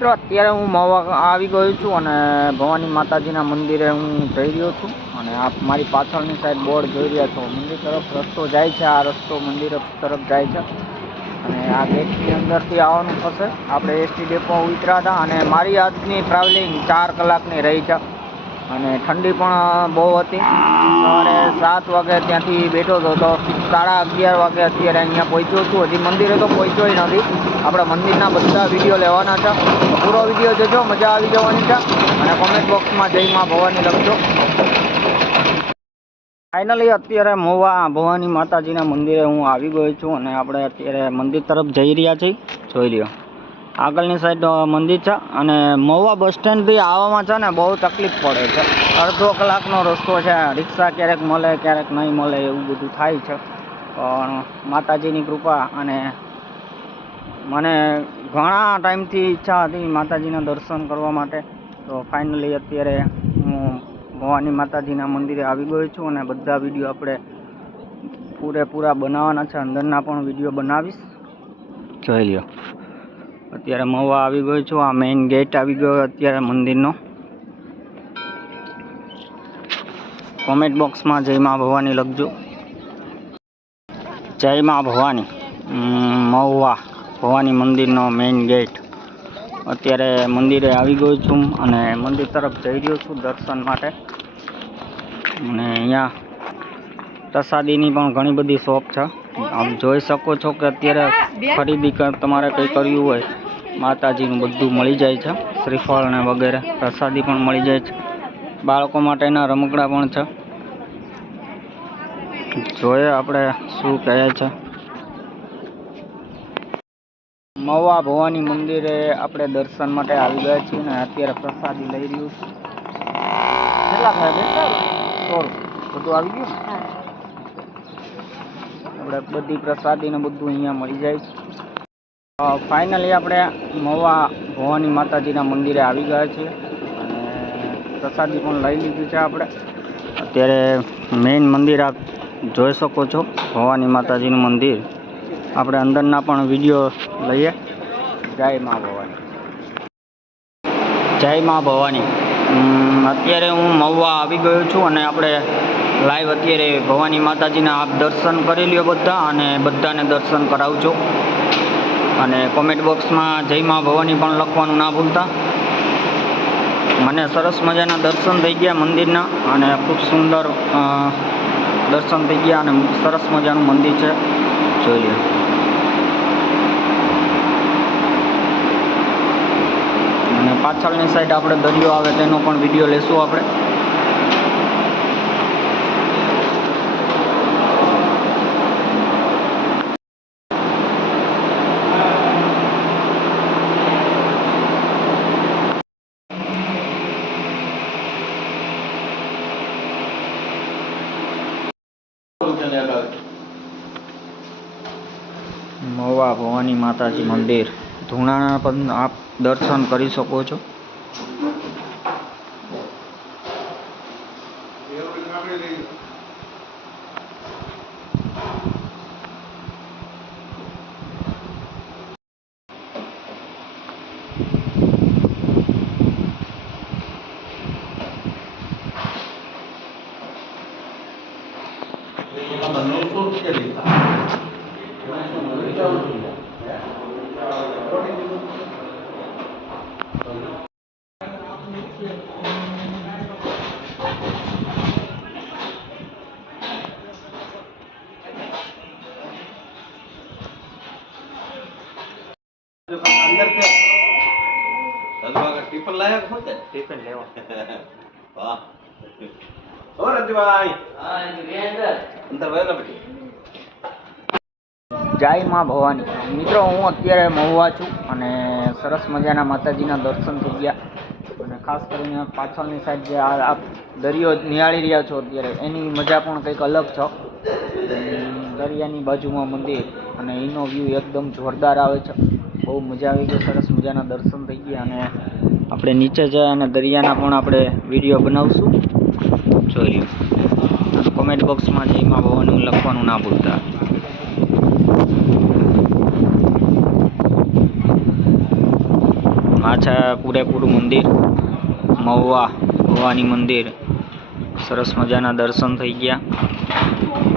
મિત્રો, અત્યારે હું મહુવા આવી ગયો છું અને ભવાની માતાજીના મંદિરે હું જઈ રહ્યો છું. અને આપ મારી પાછળની સાઈડ બોર્ડ જોઈ રહ્યા છો. મંદિર તરફ રસ્તો જાય છે, આ રસ્તો મંદિર તરફ જાય છે. અને આ ગેટની અંદરથી આવવાનું થશે. આપણે એસટી ડેપો ઉતર્યા હતા અને મારી આજની ટ્રાવેલિંગ ચાર કલાકની રહી છે. અને ઠંડી પણ બહુ હતી. સવારે સાત વાગે ત્યાંથી બેઠો હતો તો સાડા અગિયાર વાગે અત્યારે અહીંયા પહોંચ્યો છું. હજી મંદિરે તો પહોંચ્યો જ નથી. આપણે મંદિરના બધા વીડિયો લેવાના છે. પૂરો વીડિયો જોજો, મજા આવી જવાની છે. અને કોમેન્ટ બોક્સમાં જય માં ભવાની લખજો. ફાઇનલી અત્યારે મોવા ભવાની માતાજીના મંદિરે હું આવી ગયો છું અને આપણે અત્યારે મંદિર તરફ જઈ રહ્યા છીએ. જોઈ લ્યો. આગળની સાઈડ મંદિર છે અને મહુવા બસ સ્ટેન્ડથી આવવામાં છે ને બહુ તકલીફ પડે છે. અડધો કલાકનો રસ્તો છે, રિક્ષા ક્યારેક મળે, ક્યારેક નહીં મળે એવું બધું થાય છે. પણ માતાજીની કૃપા અને મને ઘણા ટાઈમથી ઈચ્છા હતી માતાજીના દર્શન કરવા માટે. તો ફાઇનલી અત્યારે હું ભવાની માતાજીના મંદિરે આવી ગયો છું અને બધા વીડિયો આપણે પૂરેપૂરા બનાવવાના છે. અંદરના પણ વીડિયો બનાવીશ. જોઈ લ્યો. અત્યારે મહુવા આવી ગયો છું. આ મેઇન ગેટ આવી ગયો અત્યારે મંદિરનો. કોમેન્ટ બોક્સમાં જય મા ભવાની લખજો. જય મા ભવાની. મહુવા ભવાની મંદિરનો મેઇન ગેટ અત્યારે મંદિરે આવી ગયો છું અને મંદિર તરફ જઈ રહ્યો છું દર્શન માટે. અને અહીંયા પ્રસાદીની પણ ઘણી બધી શોપ છે. આપ જોઈ શકો છો કે અત્યારે ખરીદી તમારે કંઈ કર્યું હોય. માતાજીનું બધું મળી જાય છે. શ્રીફળ ને વગેરે પ્રસાદી પણ મળી જાય છે. બાળકો માટેના રમકડા પણ છે. જોઈએ આપણે શું કહે છે. મવા ભવાની મંદિરે આપણે દર્શન માટે આવી ગયા છીએ ને અત્યારે પ્રસાદી લઈ રહ્યું છે. કેટલા થાય બેન? બધું આવી ગયું આપણે બધી પ્રસાદી ને બધું અહીંયા મળી જાય છે. ફાઇનલી આપણે મવા ભવાની માતાજીના મંદિરે આવી ગયા છીએ અને પ્રસાદી પણ લઈ લીધી છે આપણે. અત્યારે મેઇન મંદિર આપ જોઈ શકો છો, ભવાની માતાજીનું મંદિર. આપણે અંદરના પણ વીડિયો લઈએ. જય મા ભવાની. જય મા ભવાની. અત્યારે હું મવા આવી ગયો છું અને આપણે લાઈવ અત્યારે ભવાની માતાજીના આપ દર્શન કરી લ્યો બધા અને બધાને દર્શન કરાવજો. અને કોમેન્ટ બોક્સમાં જય મા ભવાની પણ લખવાનું ના ભૂલતા. મને સરસ મજાના દર્શન થઈ ગયા મંદિરના અને ખૂબ સુંદર દર્શન થઈ ગયા અને સરસ મજાનું મંદિર છે. જોઈ લો અને પાછળની સાઈડ આપણે દરિયો આવે તેનો પણ વીડિયો લેશું આપણે મહુવા ભવાની માતાજી મંદિર ધૂણાના પણ આપ દર્શન કરી શકો છો Gracias. ટિફિન લાયા ખોટ ટિફિન લેવા. વાહ. ઓર અજવાઈ હા અંદર. અંદર વેલા બેટી જય મા ભવાની. મિત્રો, હું અત્યારે મહુવા છું અને સરસ મજાના માતાજીના દર્શન થઈ ગયા. અને ખાસ કરીને પાછળની સાઈડ જે આ દરિયો નિહાળી રહ્યા છો અત્યારે, એની મજા પણ કંઈક અલગ છે. દરિયાની બાજુમાં મંદિર અને એનો વ્યૂ એકદમ જોરદાર આવે છે. બહુ મજા આવી ગઈ, સરસ મજાના દર્શન થઈ ગયા અને આપણે નીચે જઈ અને દરિયાના પણ આપણે વીડિયો બનાવશું. જોઈ લ્યો કોમેન્ટ બોક્સમાં જય મા ભવાની લખવાનું ના ભૂલતા. આ છે પૂરેપૂરું મંદિર, મહુવા, ભવાની મંદિર. સરસ મજાના દર્શન થઈ ગયા.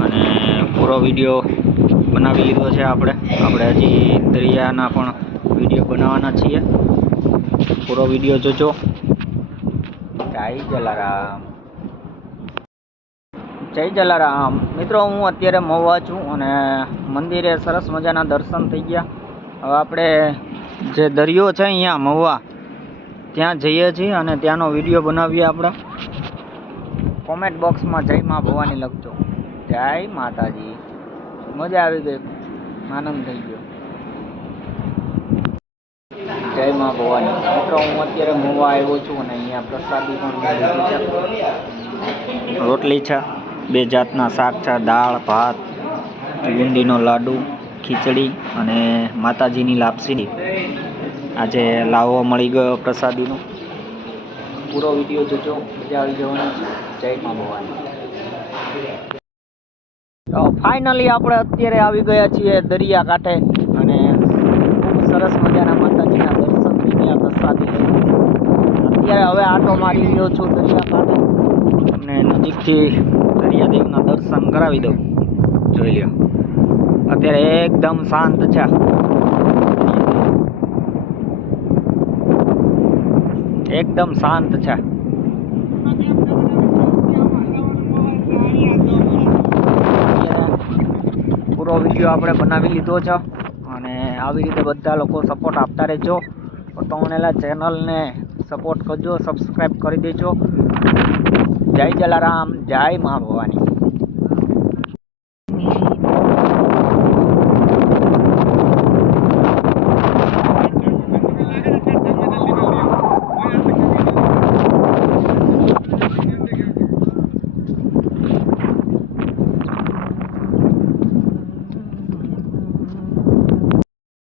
અને પૂરો વીડિયો બનાવી લીધો છે આપણે. આપણે હજી દરિયાના પણ વીડિયો બનાવવાના છીએ. પૂરો વીડિયો જોજો. જય જલારામ. જય જલારામ. મિત્રો, હું અત્યારે મહુવા છું અને મંદિરે સરસ મજાના દર્શન થઈ ગયા. હવે આપણે જે દરિયો છે અહીંયા, મહુવા. ત્યાં જઈએ છીએ અને ત્યાંનો વીડિયો બનાવીએ આપણે. કોમેન્ટ બોક્સમાં જય મા ભવાની લખજો. જય માતાજી. મજા આવી ગઈ. આનંદ થઈ ગયો. જય મા ભવાની. મિત્રો, હું અત્યારે મહુવા આવ્યો છું અને અહીંયા પ્રસાદી પણ રોટલી છે, બે જાતના શાક છે, દાળ, ભાત બુંદીનો લાડુ, ખીચડી અને માતાજીની લાપસી આજે લાવો મળી ગયો પ્રસાદીનો. પૂરો વીડિયો જોજો, મજા આવી જવાની. જય મા ભવાની. તો ફાઇનલી આપણે અત્યારે આવી ગયા છીએ દરિયા કાંઠે અને સરસ મજાના માતાજીના દર્શન થઈ ગયા પ્રસાદી અત્યારે હવે આટો મારી રહ્યો છું દરિયા કાંઠે અને નજીકથી દરિયાદેવના દર્શન કરાવી દઉં. જોઈ લ્યો. અત્યારે એકદમ શાંત છે. એકદમ શાંત છે. પૂરો વીડિયો આપણે બનાવી લીધો છે અને આવી રીતે બધા લોકો સપોર્ટ આપતા રહેજો. પટોણેલા ચેનલને સપોર્ટ કરજો સબસ્ક્રાઈબ કરી દેજો. જય જલારામ, જય મા ભવાની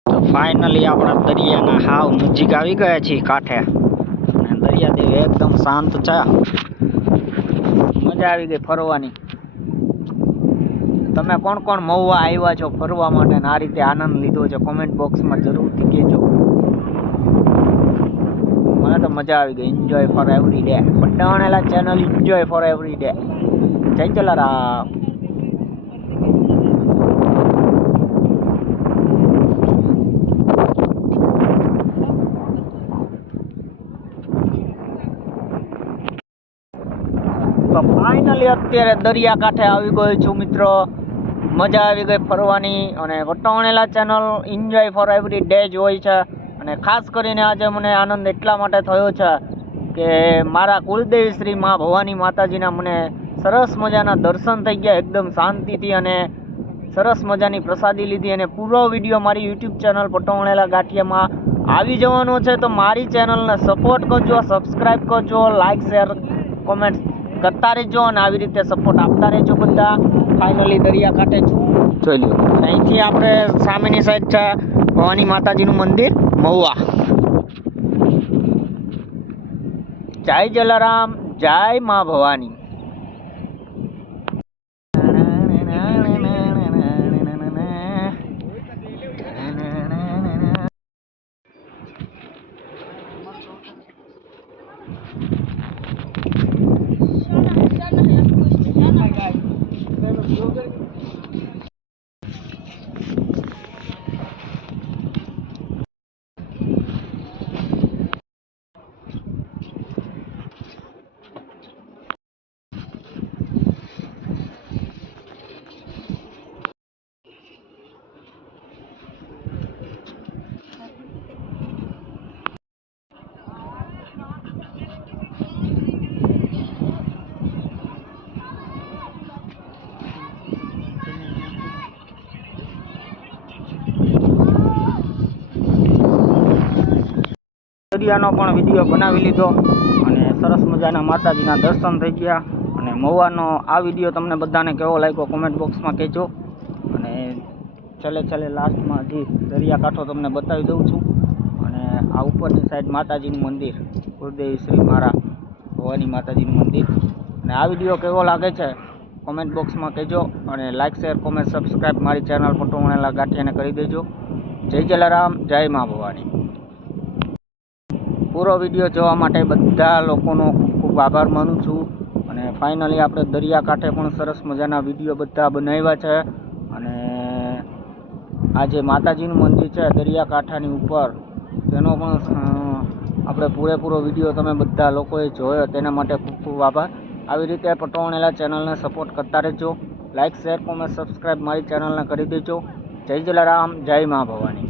તો ફાઇનલી આપણા દરિયાના હાવ નજીક આવી ગયા છીએ કાંઠે. અને દરિયાદેવ એકદમ શાંત છે. મજા આવી ગઈ ફરવાની. તમે કોણ કોણ મહુવા આવ્યા છો ફરવા માટે? આ રીતે આનંદ લીધો છે. કોમેન્ટ બોક્સમાં જરૂરથી કહેજો. મને તો મજા આવી ગઈ. Enjoy for every day પડાણેલા channel enjoy for every day જય જલારામ તો ફાઇનલી અત્યારે દરિયા કાંઠે આવી ગયો છું મિત્રો. મજા આવી ગઈ ફરવાની અને વટાવણેલા channel enjoy for every day જ હોય છે. અને ખાસ કરીને આજે મને આનંદ એટલા માટે થયો છે કે મારા કુલદેવી શ્રી મા ભવાની માતાજીના મને સરસ મજાના દર્શન થઈ ગયા, એકદમ શાંતિથી અને સરસ મજાની પ્રસાદી લીધી અને પૂરો વીડિયો મારી યુટ્યુબ ચેનલ પટોણેલા ગાંઠિયામાં આવી જવાનો છે. તો મારી ચેનલને સપોર્ટ કરજો સબસ્ક્રાઈબ કરજો લાઇક શેર કોમેન્ટ કરતા રહેજો અને આવી રીતે સપોર્ટ આપતા રહેજો બધા. ફાઇનલી દરિયા કાંઠે છું. જોઈ લો અહીંથી આપણે સામેની સાઈડ છે ભવાની માતાજીનું મંદિર મહુવા. જય જલારામ જય મા ભવાની. દરિયાનો પણ વીડિયો બનાવી લીધો અને સરસ મજાના માતાજીના દર્શન થઈ ગયા. અને મવાનો આ વીડિયો તમને બધાને કેવો લાગ્યો કોમેન્ટ બોક્સમાં કહેજો. અને છેલ્લે છેલ્લે લાસ્ટમાં હજી દરિયાકાંઠો તમને બતાવી દઉં છું. અને આ ઉપરની સાઈડ માતાજીનું મંદિર, ગુરુદેવી શ્રી મારા ભવાની માતાજીનું મંદિર. અને આ વીડિયો કેવો લાગે છે કોમેન્ટ બોક્સમાં કહેજો. અને લાઇક શેર કોમેન્ટ સબસ્ક્રાઈબ મારી ચેનલ પટોણેલા ગાંઠિયાને કરી દેજો. જય જલારામ, જય મા ભવાની. પૂરો વીડિયો જોવા માટે બધા લોકોનો ખૂબ આભાર માનું છું. અને ફાઇનલી આપણે દરિયાકાંઠે પણ સરસ મજાના વીડિયો બધા બનાવ્યા છે. અને આ જે માતાજીનું મંદિર છે દરિયાકાંઠાની ઉપર, તેનો પણ આપણે પૂરેપૂરો વીડિયો તમે બધા લોકોએ જોયો, તેના માટે ખૂબ ખૂબ આભાર. આવી રીતે પટોણેલા ચેનલને સપોર્ટ કરતા રહેજો. લાઇક શેર કોમેન્ટ સબસ્ક્રાઈબ મારી ચેનલને કરી દેજો. જય જલારામ, જય મા ભવાની.